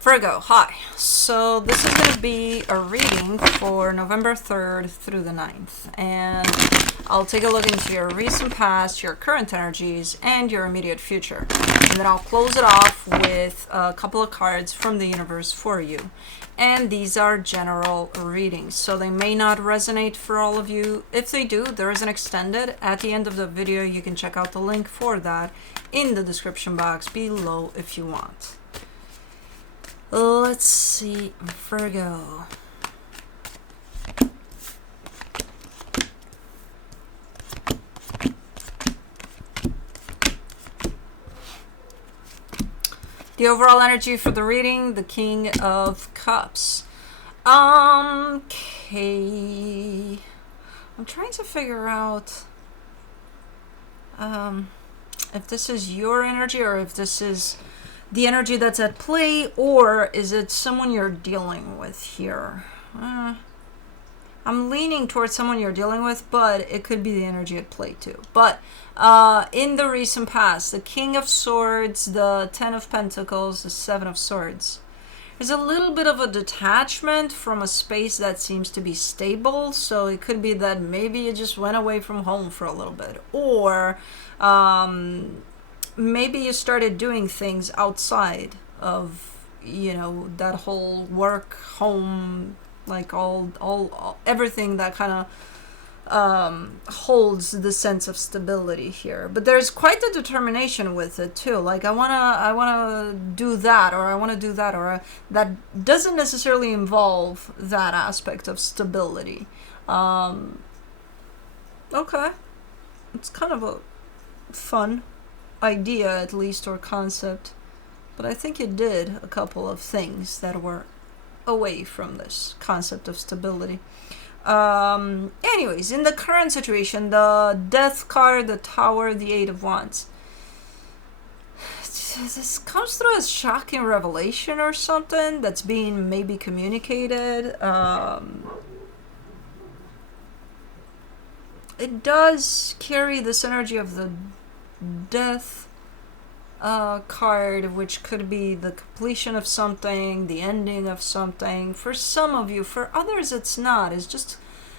Virgo, hi. So this is going to be a reading for November 3rd through the 9th. And I'll take a look into your recent past, your current energies, and your immediate future. And then I'll close it off with a couple of cards from the universe for you. And these are general readings, so they may not resonate for all of you. If they do, there is an extended. At the end of the video, you can check out the link for that in the description box below if you want. Let's see, Virgo. The overall energy for the reading, the King of Cups. Okay. I'm trying to figure out if this is your energy or if this is the energy that's at play, or is it someone you're dealing with here? I'm leaning towards someone you're dealing with, but it could be the energy at play too. But in the recent past, the King of Swords, the Ten of Pentacles, the Seven of Swords. There's a little bit of a detachment from a space that seems to be stable. So it could be that maybe you just went away from home for a little bit. Or maybe you started doing things outside of, you know, that whole work, home, like all everything that kind of holds the sense of stability here. But there's quite the determination with it too. Like I wanna do that, or I wanna do that, or that doesn't necessarily involve that aspect of stability. Okay, it's kind of a fun idea, at least, or concept, but I think it did a couple of things that were away from this concept of stability. Anyways, in the current situation, the Death card, the Tower, the Eight of Wands, this comes through as shocking revelation or something that's being maybe communicated. It does carry this energy of the Death card, which could be the completion of something, the ending of something. For some of you, for others it's not. It's just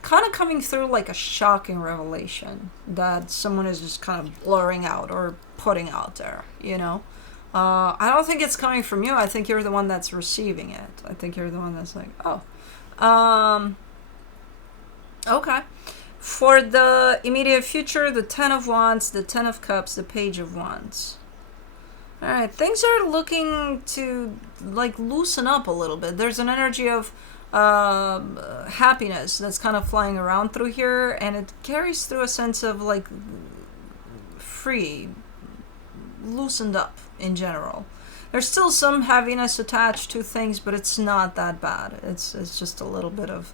kind of coming through like a shocking revelation that someone is just kind of blurring out or putting out there, you know. I don't think it's coming from you. I think you're the one that's receiving it. I think you're the one that's like, oh, okay. For the immediate future, the Ten of Wands, the Ten of Cups, the Page of Wands. Alright, things are looking to like loosen up a little bit. There's an energy of happiness that's kind of flying around through here, and it carries through a sense of like free, loosened up in general. There's still some heaviness attached to things, but it's not that bad. It's just a little bit of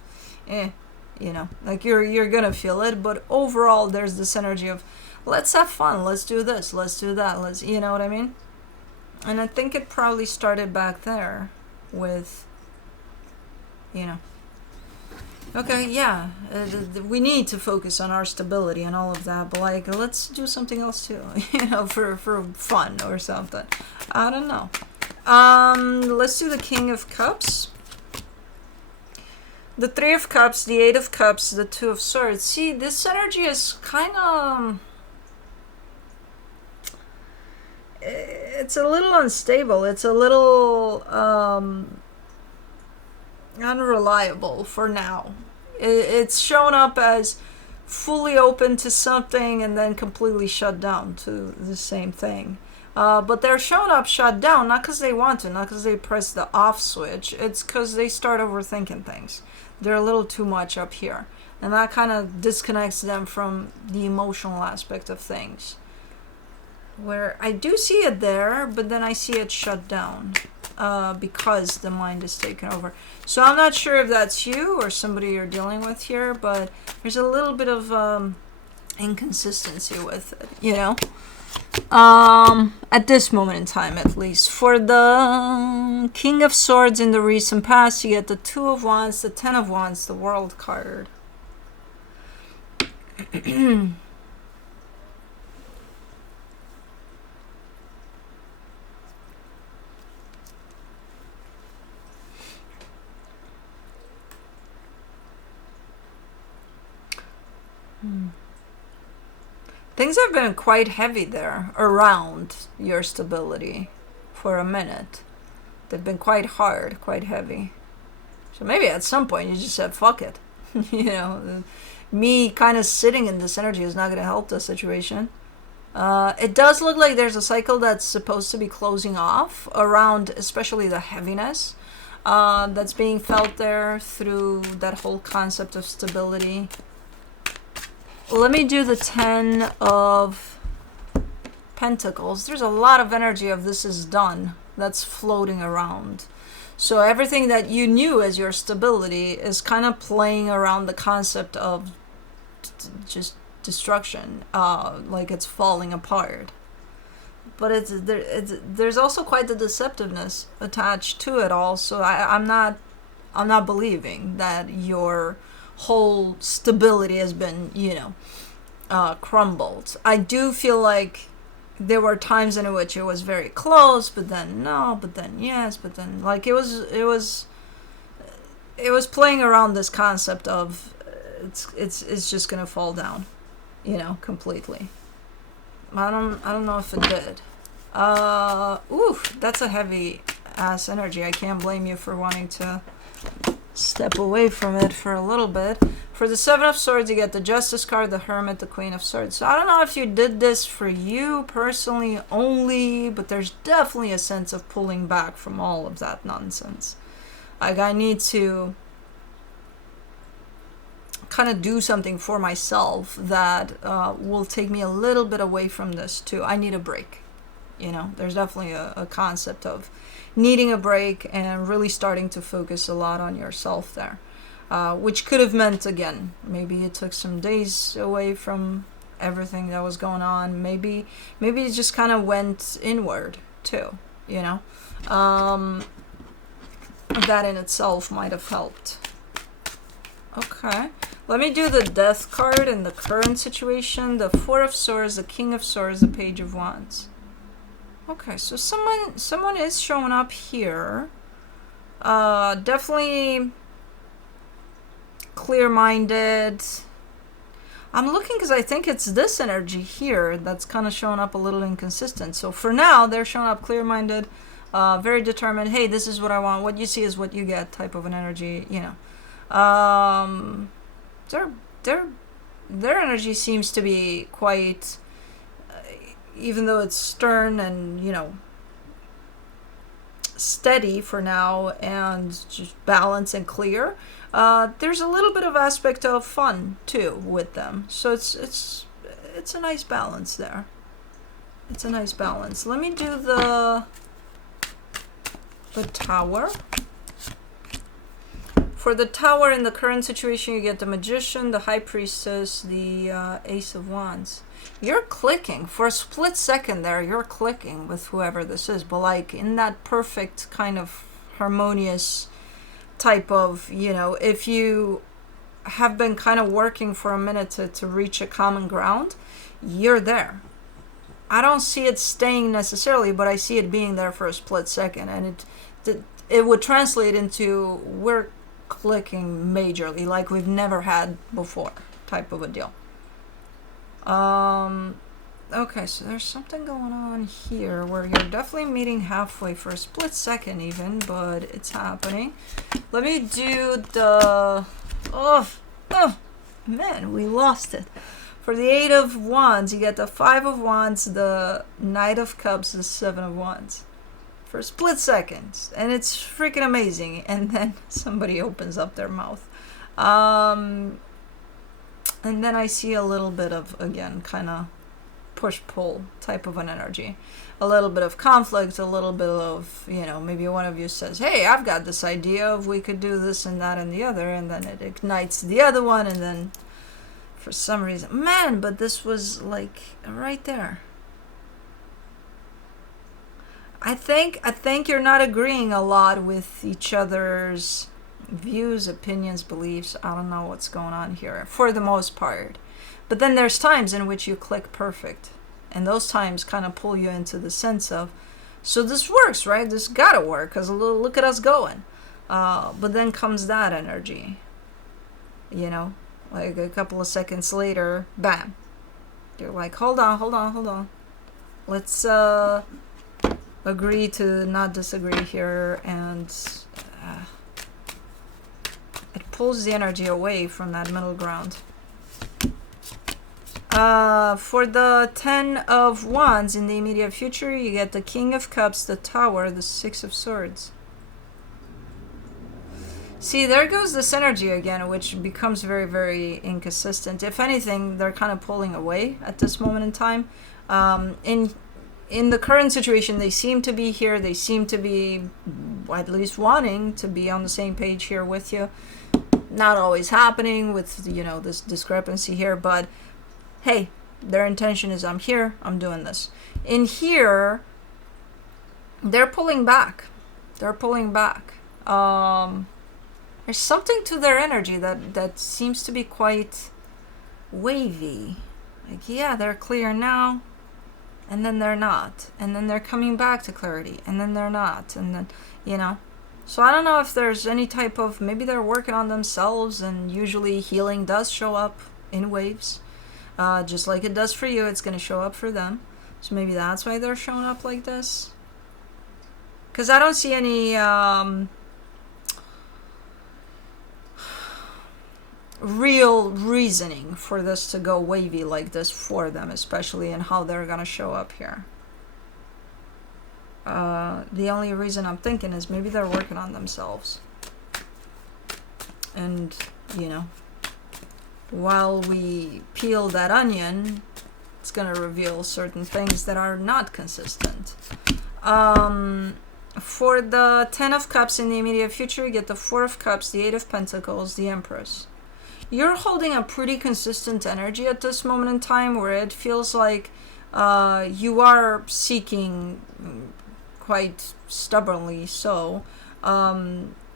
you know, like you're gonna feel it, but overall there's this energy of let's have fun, let's do this, let's do that, let's, you know what I mean? And I think it probably started back there with, you know, okay, yeah, we need to focus on our stability and all of that, but like let's do something else too, you know, for fun or something. I don't know. Let's do the King of Cups, the Three of Cups, the Eight of Cups, the Two of Swords. See, this energy is kind of, it's a little unstable. It's a little unreliable for now. It's shown up as fully open to something and then completely shut down to the same thing. But they're showing up shut down, not because they want to, not because they press the off switch. It's because they start overthinking things. They're a little too much up here. And that kind of disconnects them from the emotional aspect of things. Where I do see it there, but then I see it shut down because the mind is taken over. So I'm not sure if that's you or somebody you're dealing with here, but there's a little bit of inconsistency with it, you know? At this moment in time, at least. For the King of Swords in the recent past, you get the Two of Wands, the Ten of Wands, the World card. Things have been quite heavy there around your stability for a minute. They've been quite hard, quite heavy. So maybe at some point you just said, fuck it. You know, me kind of sitting in this energy is not going to help the situation. It does look like there's a cycle that's supposed to be closing off around, especially the heaviness that's being felt there through that whole concept of stability. Let me do the 10 of Pentacles. There's a lot of energy of this is done that's floating around. So everything that you knew as your stability is kind of playing around the concept of just destruction, like it's falling apart. But there's also quite the deceptiveness attached to it all. So I'm not believing that your whole stability has been, crumbled. I do feel like there were times in which it was very close, but then no, but then yes, but then like it was playing around this concept of it's just gonna fall down, completely. I don't know if it did. That's a heavy ass energy. I can't blame you for wanting to step away from it for a little bit. For the 7 of Swords, you get the Justice card, the Hermit, the Queen of Swords. So I don't know if you did this for you personally only, but there's definitely a sense of pulling back from all of that nonsense. Like, I need to kind of do something for myself that will take me a little bit away from this too. I need a break. There's definitely a concept of needing a break and really starting to focus a lot on yourself there. Which could have meant, again, maybe you took some days away from everything that was going on. Maybe it just kind of went inward too, that in itself might have helped. Okay, let me do the Death card in the current situation. The 4 of Swords, the King of Swords, the Page of Wands. Okay, so someone is showing up here. Definitely clear-minded. I'm looking because I think it's this energy here that's kind of showing up a little inconsistent. So for now, they're showing up clear-minded, very determined. Hey, this is what I want. What you see is what you get type of an energy, their energy seems to be quite, even though it's stern and, steady for now and just balanced and clear, there's a little bit of aspect of fun too with them. So it's a nice balance there. It's a nice balance. Let me do the Tower. For the Tower in the current situation, you get the Magician, the High Priestess, the Ace of Wands. You're clicking. For a split second there, you're clicking with whoever this is. But like in that perfect kind of harmonious type of, if you have been kind of working for a minute to reach a common ground, you're there. I don't see it staying necessarily, but I see it being there for a split second. And it would translate into we're clicking majorly like we've never had before type of a deal. Okay, so there's something going on here where you're definitely meeting halfway for a split second even, but it's happening. Let me do the... Oh, man, we lost it. For the 8 of Wands, you get the 5 of Wands, the Knight of Cups, the 7 of Wands. For a split second. And it's freaking amazing. And then somebody opens up their mouth. And then I see a little bit of, again, kind of push-pull type of an energy. A little bit of conflict, a little bit of, maybe one of you says, hey, I've got this idea of we could do this and that and the other, and then it ignites the other one, and then for some reason, man, but this was like right there. I think you're not agreeing a lot with each other's views, opinions, beliefs. I don't know what's going on here for the most part. But then there's times in which you click perfect. And those times kind of pull you into the sense of, so this works, right? This gotta work because look at us going. But then comes that energy, Like a couple of seconds later, bam. You're like, hold on. Let's agree to not disagree here, and it pulls the energy away from that middle ground. For the 10 of Wands in the immediate future, you get the King of Cups, the Tower, the Six of Swords. See, there goes this energy again, which becomes very, very inconsistent. If anything, they're kind of pulling away at this moment in time. In the current situation, they seem to be here. They seem to be at least wanting to be on the same page here with you. Not always happening with, you know, this discrepancy here, but hey, their intention is I'm here, I'm doing this. In here, they're pulling back. They're pulling back. There's something to their energy that seems to be quite wavy. Like, yeah, they're clear now, and then they're not. And then they're coming back to clarity, and then they're not. And then, you know. So I don't know if there's any type of, maybe they're working on themselves, and usually healing does show up in waves. Just like it does for you, it's going to show up for them. So maybe that's why they're showing up like this. Because I don't see any real reasoning for this to go wavy like this for them, especially in how they're going to show up here. The only reason I'm thinking is maybe they're working on themselves. And, you know, while we peel that onion, it's going to reveal certain things that are not consistent. For the 10 of Cups in the immediate future, you get the 4 of Cups, the 8 of Pentacles, the Empress. You're holding a pretty consistent energy at this moment in time where it feels like you are seeking, quite stubbornly so,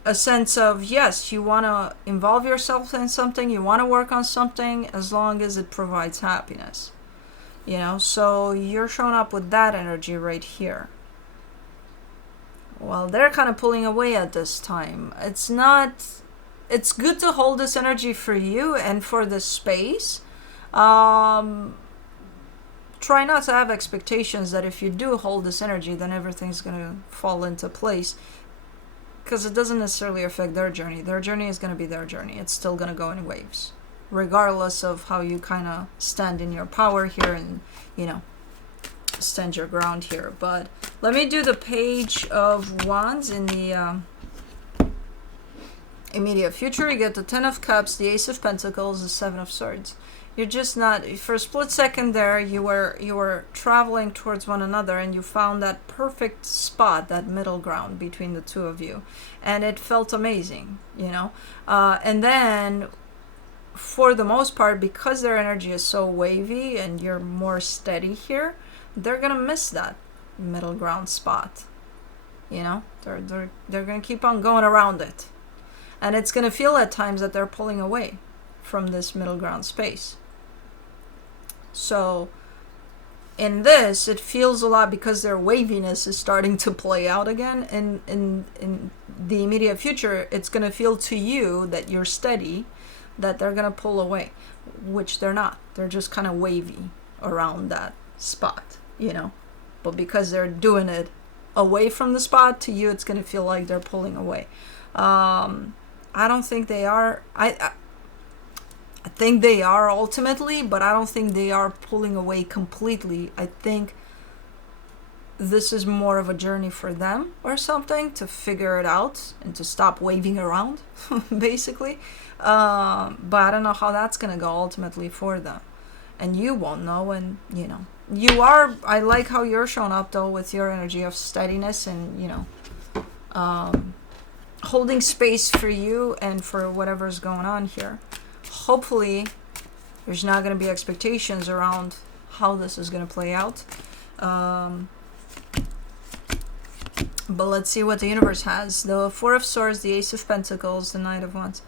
a sense of, yes, you want to involve yourself in something, you want to work on something as long as it provides happiness. You know, so you're showing up with that energy right here. Well, they're kind of pulling away at this time. It's good to hold this energy for you and for the space. Try not to have expectations that if you do hold this energy, then everything's going to fall into place. Because it doesn't necessarily affect their journey. Their journey is going to be their journey. It's still going to go in waves. Regardless of how you kind of stand in your power here and, you know, stand your ground here. But let me do the Page of Wands in the immediate future. You get the 10 of Cups, the Ace of Pentacles, the 7 of Swords. You're just not, for a split second there, you were traveling towards one another, and you found that perfect spot, that middle ground between the two of you, and it felt amazing, you know. And then, for the most part, because their energy is so wavy and you're more steady here, they're gonna miss that middle ground spot. You know, they're gonna keep on going around it, and it's gonna feel at times that they're pulling away from this middle ground space. So in this, it feels a lot because their waviness is starting to play out again. And in the immediate future, it's going to feel to you that you're steady, that they're going to pull away, which they're not. They're just kind of wavy around that spot, you know. But because they're doing it away from the spot, to you, it's going to feel like they're pulling away. I don't think they are. I think they are ultimately, but I don't think they are pulling away completely. I think this is more of a journey for them or something, to figure it out and to stop waving around, basically. But I don't know how that's going to go ultimately for them. And you won't know, and, you know. I like how you're showing up, though, with your energy of steadiness and, you know, holding space for you and for whatever's going on here. Hopefully, there's not going to be expectations around how this is going to play out. But let's see what the universe has. The 4 of Swords, the Ace of Pentacles, the Knight of Wands.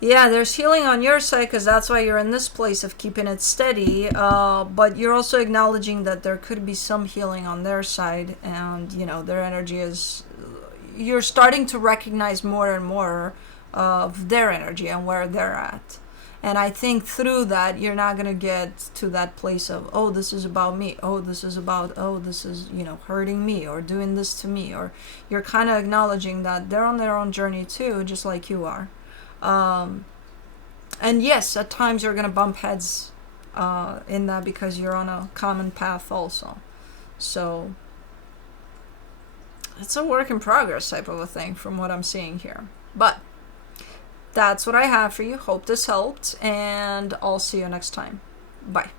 Yeah, there's healing on your side because that's why you're in this place of keeping it steady. But you're also acknowledging that there could be some healing on their side. And, you know, their energy is... You're starting to recognize more and more of their energy and where they're at. And I think through that, you're not going to get to that place of, oh, this is about me. Oh, this is about, oh, this is, hurting me or doing this to me. Or you're kind of acknowledging that they're on their own journey too, just like you are. And yes, at times you're going to bump heads in that because you're on a common path also. So it's a work in progress type of a thing from what I'm seeing here. But that's what I have for you. Hope this helped, and I'll see you next time. Bye.